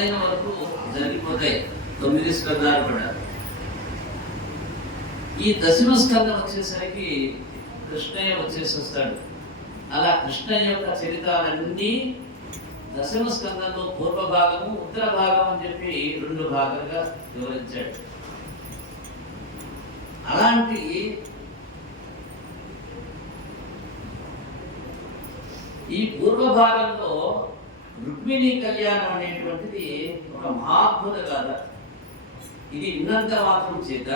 మొదలైన వరకు జరిగిపోతాయి 9 స్కందాలు కూడా. ఈ దశమ స్కందం వచ్చేసరికి కృష్ణయ్య వస్తాడు. అలా కృష్ణయ్య యొక్క చరితాలన్నీ దశమ స్కందంలో పూర్వ భాగము ఉత్తర భాగం అని చెప్పి 2 భాగాలుగా వివరించాడు. అలాంటి ఈ పూర్వ భాగంలో రుక్మిణీ కళ్యాణం అనేటువంటిది ఒక మహాద్భుత గాథ. ఇది విన్నంత మాత్రం చేత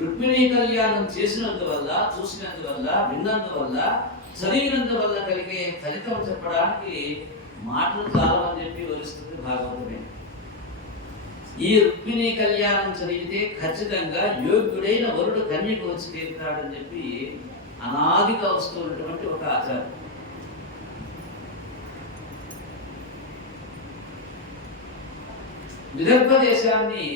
రుక్మిణీ కళ్యాణం చేసినందువల్ల, చూసినందువల్ల, విన్నందువల్ల, చదివినందువల్ల కలిగే ఫలితం చెప్పడానికి మాటలు చాలవని చెప్పి వివరిస్తుంది భాగవతమే. ఈ రుక్మిణీ కళ్యాణం చదివితే ఖచ్చితంగా యోగ్యుడైన వరుడు కన్యకు వచ్చి తీరుతాడని చెప్పి అనాదిగా వస్తున్నటువంటి ఒక ఆచారం. విదర్భ దేశాన్ని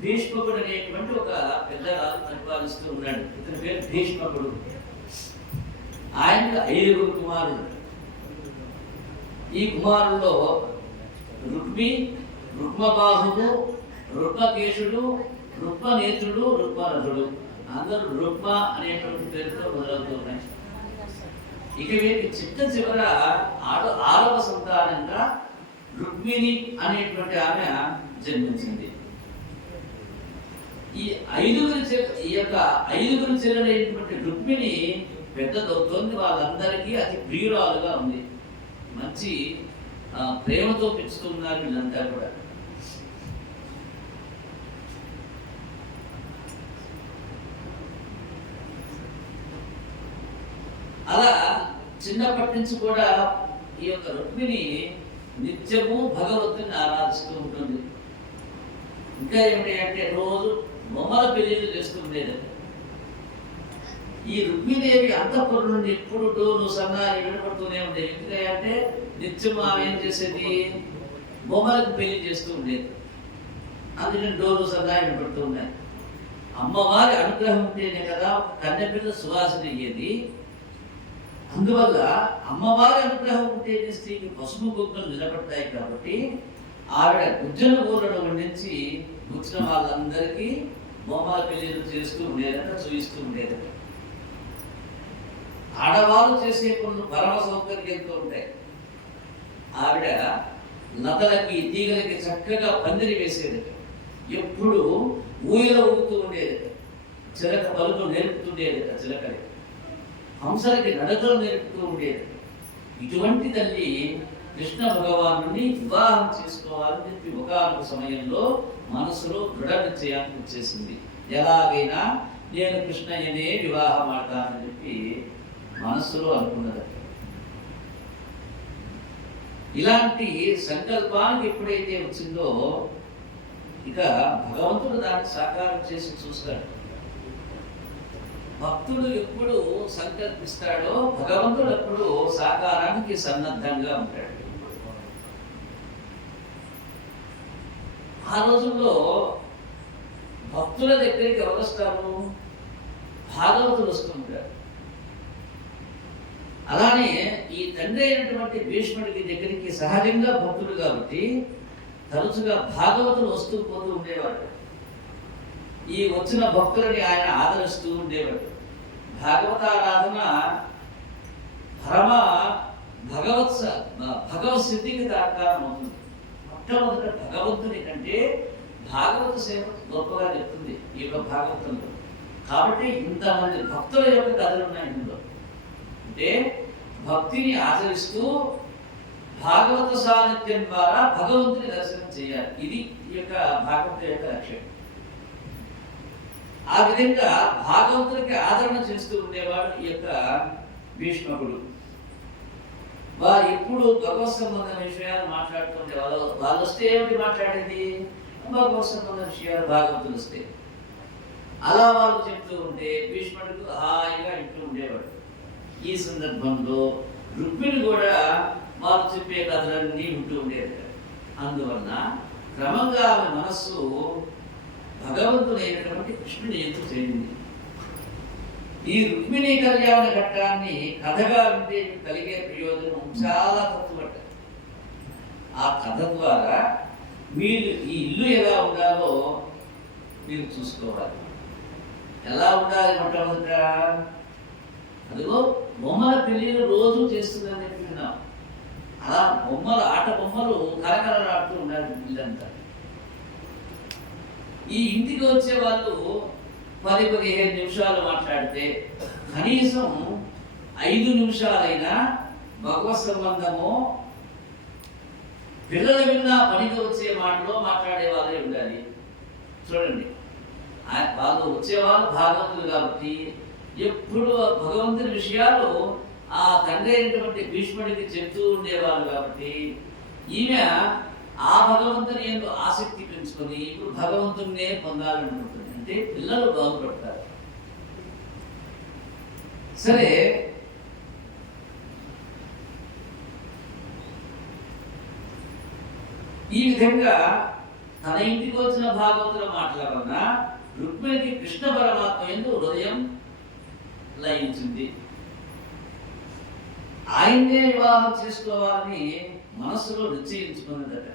భీష్మకుడు అనేటువంటి ఒక పెద్దరాజు పరిపాలిస్తూ ఉన్నాడు. ఇతని పేరు భీష్మకుడు. ఆయనకు 5 కుమారులు. ఈ కుమారుల్లో రుక్మి, రుక్మబాహువు, రుక్మకేశుడు, రుక్మనేత్రుడు, రుక్మరథుడు అందరూ రుక్మ అనేటువంటి పేరుతో మొదలవుతూ ఉన్నాయి. ఇక వీరికి చివర 6వ సంతానంగా రుక్మిణి అనేటువంటి ఆమె జన్మించింది. ఈ 5గురు చెల్లెలైనటువంటి రుక్మిణి పెద్దదవుతోంది. వాళ్ళందరికీ అతి ప్రియురాలుగా ఉంది. మంచి ప్రేమతో పెంచుతున్నారు వీళ్ళంతా కూడా. అలా చిన్నప్పటి నుంచి కూడా ఈ యొక్క రుక్మిణి నిత్యము భగవంతుని ఆరాధిస్తూ ఉంటుంది. ఇంకా ఏమిటి అంటే రోజు బొమ్మల పెళ్లిళ్ళు చేస్తూ ఉండేదట. ఈ రుక్మిదేవి అంతఃపురం నుండి ఎప్పుడు డోలు సన్నాయి వినపడుతూనే ఉండేది. ఎందుకంటే నిత్యం ఆమె ఏం చేసేది, బొమ్మలకు పెళ్లి చేస్తూ ఉండేది. అందుకని డోలు సన్నాయి వినపడుతూ ఉన్నాయి. అమ్మవారి అనుగ్రహం ఉంటేనే కదా కన్యపిల్ల సువాసన అయ్యేది. అందువల్ల అమ్మవారి అనుగ్రహం ఉంటేనే స్త్రీకి పసుపు కుంకుమలు నిలబడతాయి. కాబట్టి ఆవిడ గుజ్జన కూరను వండించి వచ్చిన వాళ్ళందరికీ బొమ్మల పెళ్లిళ్ళు చేస్తూ ఉండేదట, చూపిస్తూ ఉండేదట. ఆడవాళ్ళు చేసే కొన్ని పరమ సౌకర్యంతో ఉంటాయి. ఆవిడ లతలకి తీగలకి చక్కగా పందిరి వేసేదట. ఎప్పుడు ఊయల ఊగుతూ ఉండేదట. చిలక పలుకు నేర్పుతుండేదట. చిలకలకి హంసలకి నడకలు నేర్పుతూ ఉండేది. ఇటువంటి తల్లి కృష్ణ భగవాను వివాహం చేసుకోవాలని చెప్పి ఒకనొక సమయంలో మనసులో దృఢ నిశ్చయానికి వచ్చేసింది. ఎలాగైనా నేను కృష్ణయ్యనే వివాహం ఆడతానని చెప్పి మనస్సులో అనుకున్నది. ఇలాంటి సంకల్పానికి ఎప్పుడైతే వచ్చిందో ఇక భగవంతుడు దాన్ని సాకారం చేసి చూస్తాడు. భక్తుడు ఎప్పుడు సంకల్పిస్తాడో భగవంతుడు ఎప్పుడు సాకారానికి సన్నద్ధంగా ఉంటాడు. ఆ రోజుల్లో భక్తుల దగ్గరికి ఎవరు వస్తారు? భాగవతులు వస్తుంటారు. అలానే ఈ తండ్రి అయినటువంటి భీష్ముడికి దగ్గరికి సహజంగా భక్తుడు కాబట్టి తరచుగా భాగవతులు వస్తూ పోతూ ఉండేవాడు. ఈ వచ్చిన భక్తులని ఆయన ఆదరిస్తూ ఉండేవాడు. భాగవతారాధన పరమ భగవత్ సిద్ధికి ఆకారం అవుతుంది. మొట్టమొదట భగవంతుని కంటే భాగవత సేవ గొప్పగా చెప్తుంది ఈ యొక్క భాగవతంలో. కాబట్టి ఇంతమంది భక్తుల యొక్క కథలు ఉన్నాయి ఇందులో. అంటే భక్తిని ఆచరిస్తూ భాగవత సాన్నిధ్యం ద్వారా భగవంతుని దర్శనం చేయాలి. ఇది ఈ యొక్క భాగవత యొక్క లక్ష్యం. ఆ విధంగా భాగవతులకి ఆదరణ చేస్తూ ఉండేవాడు ఈ యొక్క భీష్మకుడు. వారు ఎప్పుడు భగవత్ సంబంధ విషయాలు మాట్లాడుతుండే వాళ్ళు వస్తే ఏమిటి మాట్లాడేది? భగవత్ సంబంధ విషయాలు భాగవతులు వస్తే అలా వాళ్ళు చెప్తూ ఉంటే భీష్ముడికి హాయిగా ఇంటూ ఉండేవాడు. ఈ సందర్భంలో రుక్మిణి కూడా వాళ్ళు చెప్పే కథలన్నీ వింటూ ఉండేది. అందువలన క్రమంగా ఆమె మనస్సు భగవంతుడైనటువంటి కృష్ణుని ఎంతో చేరింది. ఈ రుక్మిణీ కళ్యాణ ఘట్టాన్ని కథగా వింటే కలిగే ప్రయోజనం చాలా తక్కువ. ఆ కథ ద్వారా మీరు ఈ ఇల్లు ఎలా ఉండాలో మీరు చూసుకోవాలి. ఎలా ఉండాలి మొట్టమొదట? అదిగో బొమ్మల పెళ్ళిళ్ళు రోజు చేస్తుందని చెప్పి విన్నాం. అలా బొమ్మలు, ఆట బొమ్మలు కరకరలాడుతూ ఉండాలి ఇల్లంతా. ఈ ఇంటికి వచ్చే వాళ్ళు 10-15 నిమిషాలు మాట్లాడితే కనీసం 5 నిమిషాలైనా భగవత్ సంబంధము, పిల్లలు విన్నా పనికి వచ్చే మాటలో మాట్లాడే వాళ్ళే ఉండాలి. చూడండి, వాళ్ళు వచ్చేవాళ్ళు భాగవంతులు కాబట్టి ఎప్పుడు భగవంతుని విషయాలు ఆ తండ్రి అయినటువంటి భీష్ముడికి చెప్తూ ఉండేవాళ్ళు కాబట్టి ఈమె ఆ భగవంతుని ఎందు ఆసక్తి పెంచుకొని ఇప్పుడు భగవంతుడినే పొందాలనుకుంటుంది. అంటే పిల్లలు బాగుపడతారు. సరే, ఈ విధంగా తన ఇంటికి వచ్చిన భాగవతుల మాటల వలన రుక్మిణికి కృష్ణ పరమాత్మ యందు హృదయం లయించింది. ఆయన్నే వివాహం చేసుకోవాలని మనస్సులో నిశ్చయించుకున్నదట.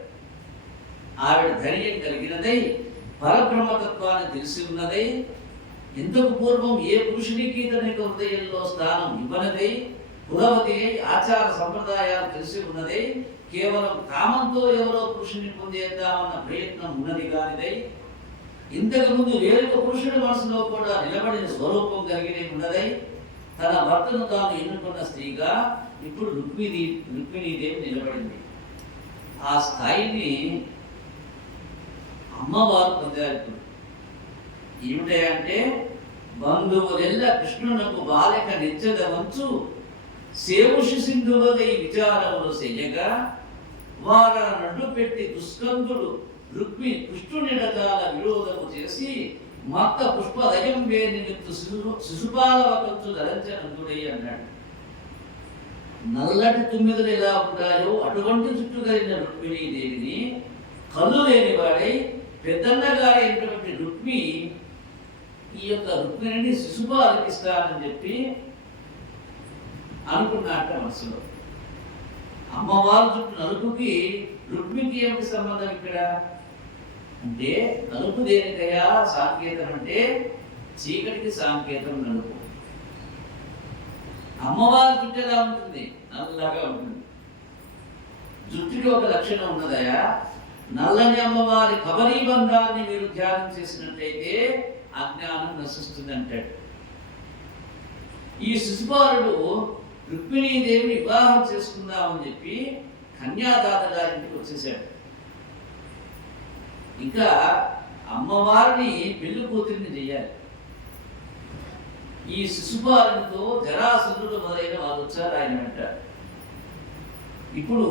ఆవిడ ధైర్యం కలిగినదై, పరబ్రహ్మతత్వాన్ని తెలిసి ఉన్నదై, ఇంతకు పూర్వం ఏ పురుషునికి తన హృదయంలో స్థానం ఇవ్వనదై, కులవతి ఆచార సంప్రదాయాలు తెలిసి ఉన్నదై, కేవలం కామంతో ఎవరో పురుషుని పొందేద్దామన్న ప్రయత్నం ఉన్నది కానిదై, ఇంతకు ముందు వేరొక పురుషుడి మనసులో కూడా నిలబడిన స్వరూపం కలిగిన ఉన్నదై, తన భర్తను తాను ఎన్నుకున్న స్త్రీగా ఇప్పుడు రుక్మిణీదేవి నిలబడింది. ఆ స్థాయిని అమ్మవారు పొందారు. ఏమిటంటే, బంధువులెల్ల కృష్ణునకు బాలిక నిచ్చద వంచు సేవుషి సింధువదై విచారములు చెయ్యగా వార నడ్డు పెట్టి దుష్కందుడు రుక్మి కృష్ణునిడతాల విరోధము చేసి మత్త పుష్పదయం వేని శిశుపాలవకంచు ధరించనందుడై అన్నాడు. నల్లటి తుమ్మిదలు ఎలా ఉంటాయో అటువంటి చుట్టూ కలిగిన రుక్మిణీదేవిని కళ్ళు లేని వాడై పెద్దన్నగారైనటువంటి రుక్మి ఈ యొక్క రుక్మిణిని శిశుపాలకి ఇస్తానని చెప్పి అనుకున్నట్ట మనసులో. అమ్మవారి చుట్టూ నలుపుకి రుక్మికి ఏమిటి సంబంధం ఇక్కడ అంటే, నలుపు దేనికయా సాంకేతం అంటే చీకటికి సాంకేతం నలుపు. అమ్మవారి జుట్టు ఎలా ఉంటుంది? నల్లగా ఉంటుంది. జుట్టుకి ఒక లక్షణం ఉన్నదయా. నల్లని అమ్మవారి కబరీబంధాన్ని మీరు ధ్యానం చేసినట్లయితే అజ్ఞానం నశిస్తుంది అంటాడు. ఈ శిశుపాలుడు రుక్మిణీదేవిని వివాహం చేసుకుందామని చెప్పి కన్యాదాత గారింటికి వచ్చేసాడు. ఇంకా అమ్మవారిని పెళ్లి కూతురిని చెయ్యాలి. ఈ శిశుపాలునితో జరాసంధుడు మొదలైన వాళ్ళు వచ్చారు ఆయన వెంట. ఇప్పుడు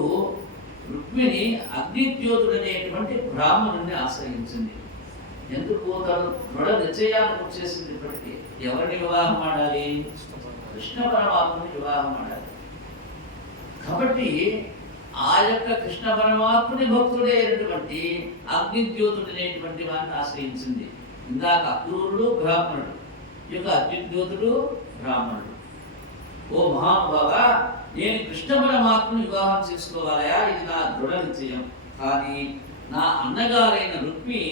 రుక్మిణి అగ్నిద్యోతుడు అనేటువంటి బ్రాహ్మణుని ఆశ్రయించింది. ఎందుకు? తను దృఢ నిశ్చయానికి వచ్చేసింది. ఇప్పటికీ ఎవరిని వివాహం ఆడాలి? కృష్ణ పరమాత్మని వివాహం ఆడాలి. కాబట్టి ఆ యొక్క కృష్ణ పరమాత్ముని భక్తుడే అయినటువంటి అగ్నిద్యోతుడు అనేటువంటి వారిని ఆశ్రయించింది. ఇందాక అక్రూరుడు బ్రాహ్మణుడు, ఈ యొక్క అగ్నిద్యోతుడు బ్రాహ్మణుడు. ఓ మహానుభావ, నేను కృష్ణ పరమాత్మని వివాహం చేసుకోవాలయా, ఇది నా దృఢ నిశ్చయం. కానీ నా అన్నగారైన రుక్మి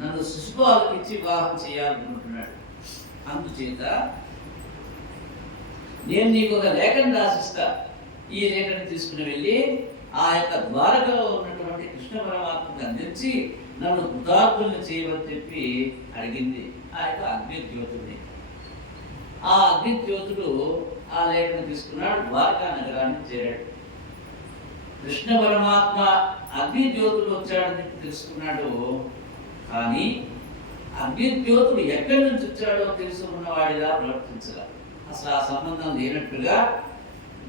నన్ను శిశుపాలకు ఇచ్చి వివాహం చేయాలనుకుంటున్నాడు. అందుచేత నేను నీకు ఒక లేఖను రాసిస్తా. ఈ లేఖను తీసుకుని వెళ్ళి ఆ యొక్క ద్వారకలో ఉన్నటువంటి కృష్ణ పరమాత్మకు అందించి నన్ను కృతార్థుల్ని చేయమని చెప్పి అడిగింది ఆ యొక్క అగ్నిద్యోతుడిని. ఆ అగ్నిద్యోతుడు ఆ లేఖను తీసుకున్నాడు, ద్వారకా నగరానికి చేరాడు. కృష్ణ పరమాత్మ అగ్నిద్యోతుడు వచ్చాడని చెప్పి తెలుసుకున్నాడు. కానీ అగ్నిద్యోతుడు ఎక్కడి నుంచి వచ్చాడో తెలుసుకున్నవాడిలా ప్రవర్తించాల. అసలు ఆ సంబంధం లేనట్టుగా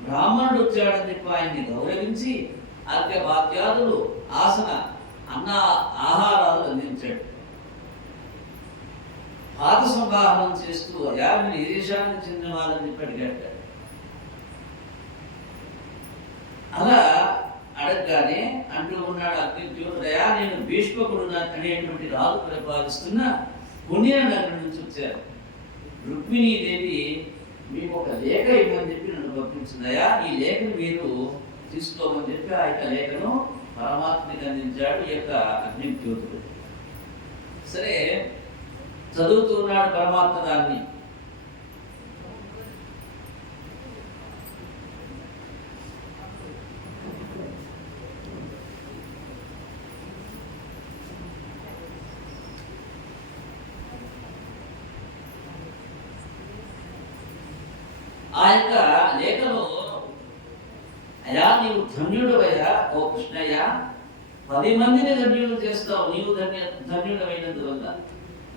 బ్రాహ్మణుడు వచ్చాడని చెప్పి ఆయన్ని గౌరవించి అర్ఘ్య వాద్యాదులు, ఆసన, అన్న ఆహారాలు అందించాడు. పాద సంవాహనం చేస్తూ యామిని ఏ దేశానికి చెందిన వాళ్ళని చెప్పి అడిగాడు. అలా అడగగానే అంటూ ఉన్నాడు అగ్నిద్యోతుడయా, నేను భీష్మకుడు అనేటువంటి రాజు పరిపాలిస్తున్న పుణ్య నగరం నుంచి వచ్చారు. రుక్మిణీదేవి మీకు ఒక లేఖ ఇవ్వమని చెప్పి నన్ను పంపించిందయా, ఈ లేఖను మీరు తీసుకోమని చెప్పి ఆ యొక్క లేఖను పరమాత్మకి అందించాడు ఈ యొక్క అగ్నిజ్యోతుడు. సరే, చదువుతున్నాడు పరమాత్మ దాన్ని. ఆ యొక్క లేఖలో, అయ్యా నీవు ధన్యుడవయ్యా ఓ కృష్ణయ్య, 10 మందిని ధన్యులు చేస్తావు నీవు ధన్యుడమైనందువల్ల,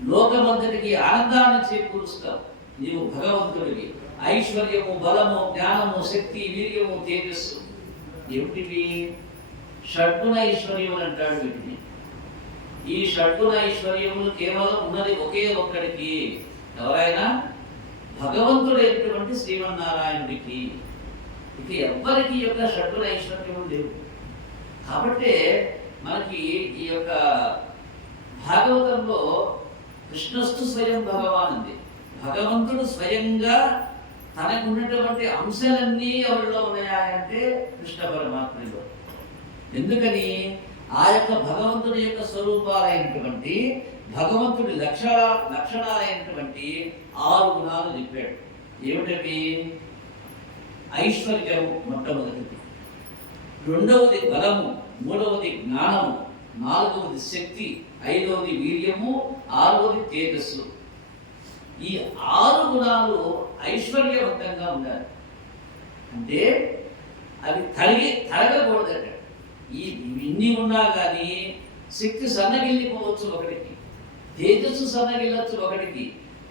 లోకమంతటికి ఆనందాన్ని చేకూరుస్తావు నీవు భగవంతుడివి. ఐశ్వర్యము, బలము, జ్ఞానము, శక్తి, వీర్యము, తేజస్సు ఏమిటివి? షడ్గుణ ఐశ్వర్యములు అంటాడు వీటిని. ఈ షడ్గుణ ఐశ్వర్యములు కేవలం ఉన్నది ఒకే ఒక్కడికి, ఎవరైనా భగవంతుడైనటువంటి శ్రీమన్నారాయణుడికి. ఇక ఎవ్వరికి యొక్క షడ్గుణ ఐశ్వర్యము లేవు. కాబట్టి మనకి ఈ యొక్క భాగవతంలో కృష్ణస్తు స్వయం భగవాన్ ఉంది. భగవంతుడు స్వయంగా తనకున్నటువంటి అంశాలన్నీ ఎవరిలో ఉన్నాయంటే కృష్ణ పరమాత్మలో. ఎందుకని? ఆ యొక్క భగవంతుడి యొక్క స్వరూపాలైనటువంటి, భగవంతుడి లక్షణాలైనటువంటి 6 గుణాలు చెప్పాడు. ఏమిటవి? ఐశ్వర్యము మొట్టమొదటిది, రెండవది బలము, మూడవది జ్ఞానము, నాలుగవది శక్తి, ఐదవది వీర్యము, ఆరవది తేజస్సు. ఈ 6 గుణాలు ఐశ్వర్యవంతంగా ఉండాలి. అంటే అవి తరగకూడదట. ఇన్ని ఉన్నా కానీ శక్తి సన్నగిల్లిపోవచ్చు ఒకటికి, తేజస్సు సన్నగిల్లొచ్చు ఒకటికి,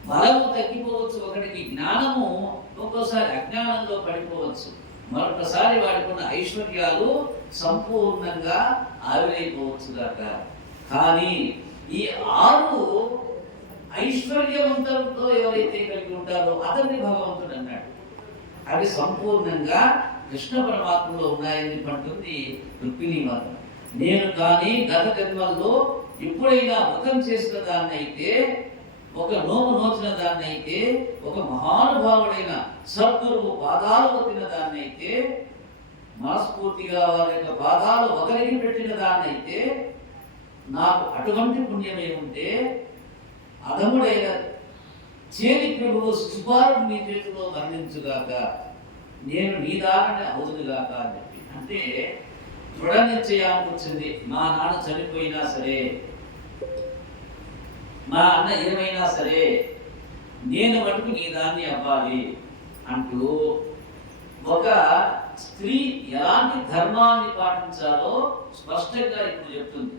బలము తగ్గిపోవచ్చు ఒకటికి, జ్ఞానము ఒక్కోసారి అజ్ఞానంలో పడిపోవచ్చు, మరొకసారి వాడికున్న ఐశ్వర్యాలు సంపూర్ణంగా ఆవిరైపోవచ్చు దాకా. కానీ ఈ 6 ఐశ్వర్యవంతులతో ఎవరైతే కలిగి ఉంటారో అతన్ని భగవంతుడు అన్నాడు. అవి సంపూర్ణంగా కృష్ణ పరమాత్మలో ఉన్నాయని పంటుంది రుక్మిణీ మాత. నేను కానీ గత జన్మల్లో ఎప్పుడైనా వ్రతం చేసిన దాన్ని అయితే, ఒక నోము నోచిన దాన్ని అయితే, ఒక మహానుభావుడైన సద్గురువు పాదాలు వత్తిన దాన్ని అయితే, మనస్ఫూర్తిగా వారి యొక్క పాదాలు ఒకరికి పెట్టిన దాన్ని అయితే, నాకు అటువంటి పుణ్యమే ఉంటే అధముడైన చేరి ప్రభువు సుపారుడు నీ చేతిలో మరణించుగాక, నేను నీ దారిని అవుదుగాక అని చెప్పి. అంటే దృఢ నిశ్చయానికి వచ్చింది. మా నాన్న చనిపోయినా సరే, మా అన్న ఏమైనా సరే, నేను మటుకు నీ దాన్ని అవ్వాలి అంటూ ఒక స్త్రీ ఎలాంటి ధర్మాన్ని పాటించాలో స్పష్టంగా ఇప్పుడు చెప్తుంది.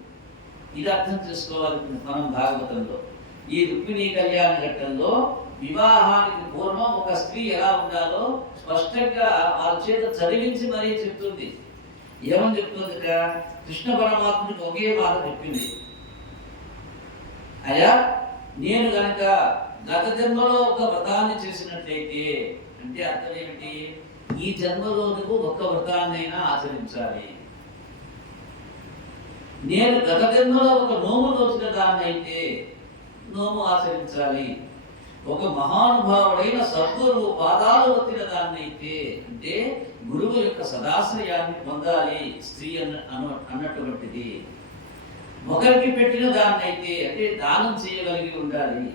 ఇది అర్థం చేసుకోవాలి మనం భాగవతంలో. ఈ రుక్మిణీ కళ్యాణ ఘట్టంలో వివాహానికి పూర్వం ఒక స్త్రీ ఎలా ఉండాలో స్పష్టంగా వాళ్ళ చేత చదివించి మరీ చెప్తుంది. ఏమని చెప్తుందిట? కృష్ణ పరమాత్ముడికి ఒకే మాట చెప్పింది. అయ్యా, నేను కనుక గత జన్మలో ఒక వ్రతాన్ని చేసినట్లయితే, అంటే అర్థం ఏమిటి? ఈ జన్మలో నువ్వు ఒక్క వ్రతాన్నైనా ఆచరించాలి. నేను గత జన్మలో ఒక నోము నోచిన దాన్ని అయితే నోము ఆచరించాలి. ఒక మహానుభావుడైన సద్గురువు పాదాలు వత్తిన దాన్ని అయితే, అంటే గురువు యొక్క సదాశ్రయాన్ని పొందాలి స్త్రీ అన్నటువంటిది. ఒకరికి పెట్టిన దాన్ని అయితే, అంటే దానం చేయగలిగి ఉండాలి.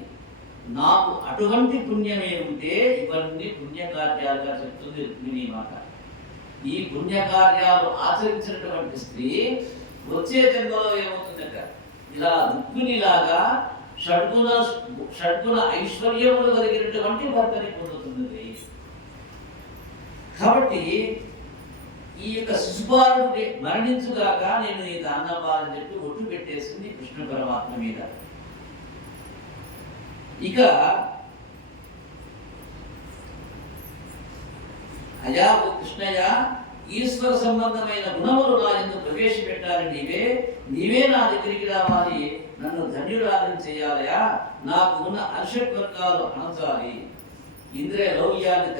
నాకు అటువంటి పుణ్యమే ఉంటే ఇవన్నీ పుణ్యకార్యాలుగా చెప్తుంది రుక్మిణీ మాత. ఈ పుణ్యకార్యాలు ఆచరించినటువంటి స్త్రీ వచ్చే జన్మలో ఏమవుతుందట? ఇలా రుక్మిణిలాగా షడ్గుణ ఐశ్వర్యములు కలిగినటువంటి భర్తని పొందుతున్నది. కాబట్టి ఈ యొక్క శిశుపాలుడి మరణించుగాక నేను నీ దాన్నవ్వాలని చెప్పి ఒట్టు పెట్టేసింది కృష్ణ పరమాత్మ మీద. ఇక అయా ఓ కృష్ణయ్య, ఈశ్వర సంబంధమైన గుణములు నా యందు ప్రవేశపెట్టాలి నీవే నా దగ్గరికి రావాలి, నన్ను ధన్యురాలను చేయాలయా, నాకు ఉన్న అర్షడ్వర్గాలు అణచాలి, ఇంద్రియ లౌల్యాన్ని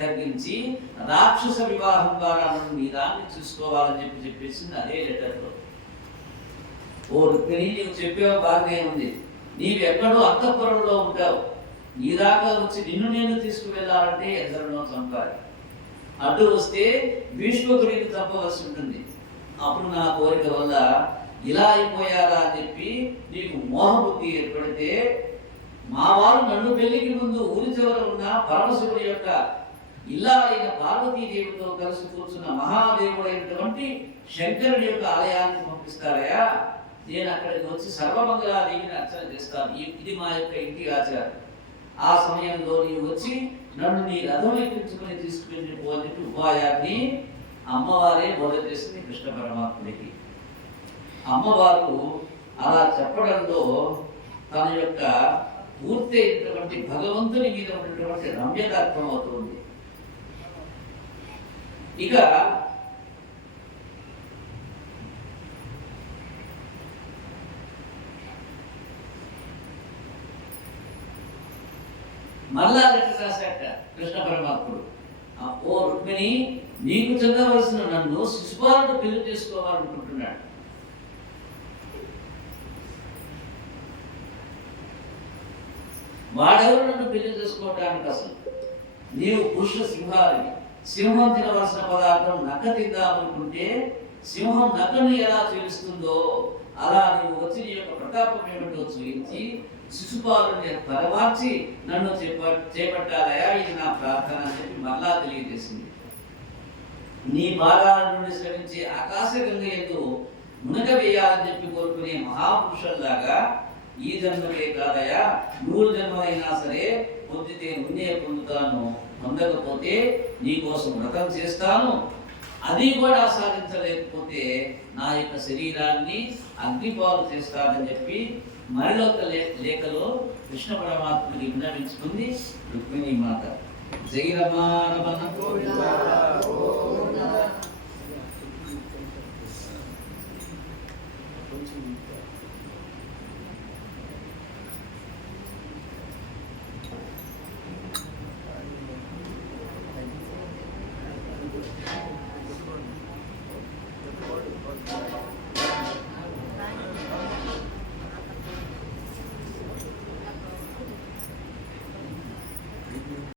తగ్గించి రాక్షస వివాహం ద్వారా నీ దాన్ని చూసుకోవాలని చెప్పేసింది అదే లెటర్లో. ఓ రుక్మిణి, నీవు చెప్పేవో బాగానే ఉంది. నీవు ఎక్కడో అంతఃపురంలో ఉంటావు, నీ దాకా వచ్చి నిన్ను నేను తీసుకువెళ్ళాలంటే ఎందరినో చంపాలి. అడ్డు వస్తే భీష్మకుడిని చంపవలసి ఉంటుంది. అప్పుడు నా కోరిక వల్ల ఇలా అయిపోయారా అని చెప్పి నీకు మోహబుద్ధి ఏర్పడితే మా వారు నన్ను పెళ్లికి ముందు ఊరి చివర ఉన్న పరమశివుడి యొక్క ఇల్లా అయిన పార్వతీదేవితో కలిసి కూర్చున్న మహాదేవుడైనటువంటి శంకరుడి యొక్క ఆలయానికి పంపిస్తారయా, నేను అక్కడికి వచ్చి సర్వమంగళాదేవిని అర్చన చేస్తాను. ఇది మా యొక్క ఇంటి ఆచారం. ఆ సమయంలో నీవు వచ్చి నన్ను నీ రథం ఎక్కించుకుని తీసుకుని పోని ఉపాయాన్ని అమ్మవారే బోధ చేసింది కృష్ణ పరమాత్ముడికి. అమ్మవారు అలా చెప్పడంలో తన యొక్క పూర్తయినటువంటి భగవంతుని మీద ఉన్నటువంటి రమ్యత అర్థమవుతుంది. ఇక మళ్ళా లెక్క రాశాక కృష్ణ పరమాత్ముడు, ఓ రుక్మిణి, నీకు చెందవలసిన నన్ను శిశుపాలుడు పెళ్లి చేసుకోవాలనుకుంటున్నాడు. వాడెవరు నన్ను పెళ్లి చేసుకోవడానికి? అసలు నీవు పురుష సింహాలని, సింహం తినవలసిన పదార్థం నక్క తిందామనుకుంటే సింహం నక్కను ఎలా చేస్తుందో అలా నీవు వచ్చి నీ యొక్క ప్రతాపం ఏమిటో చూపించి శిశుపాలుని తలవార్చి నన్ను చేపట్టాలయా, ఇది నా ప్రార్థన అని చెప్పి మళ్ళా తెలియజేసింది. నీ పాదాల నుండి శ్రమించి ఆకాశగంగ యందు మునగ వేయాలని చెప్పి కోరుకునే మహాపురుషుల్లాగా ఈ జన్మకే కాదయా, 100 జన్మలైనా సరే పొందితే నిన్నే పొందుతాను, పొందకపోతే నీ కోసం వ్రతం చేస్తాను. అది కూడా సాధించలేకపోతే నా యొక్క శరీరాన్ని అగ్నిపాలు చేస్తానని చెప్పి మరిొక లేఖలో కృష్ణ పరమాత్మని విన్నవించుకుంది రుక్మిణీ మాత. జై రమారమణ గోవింద.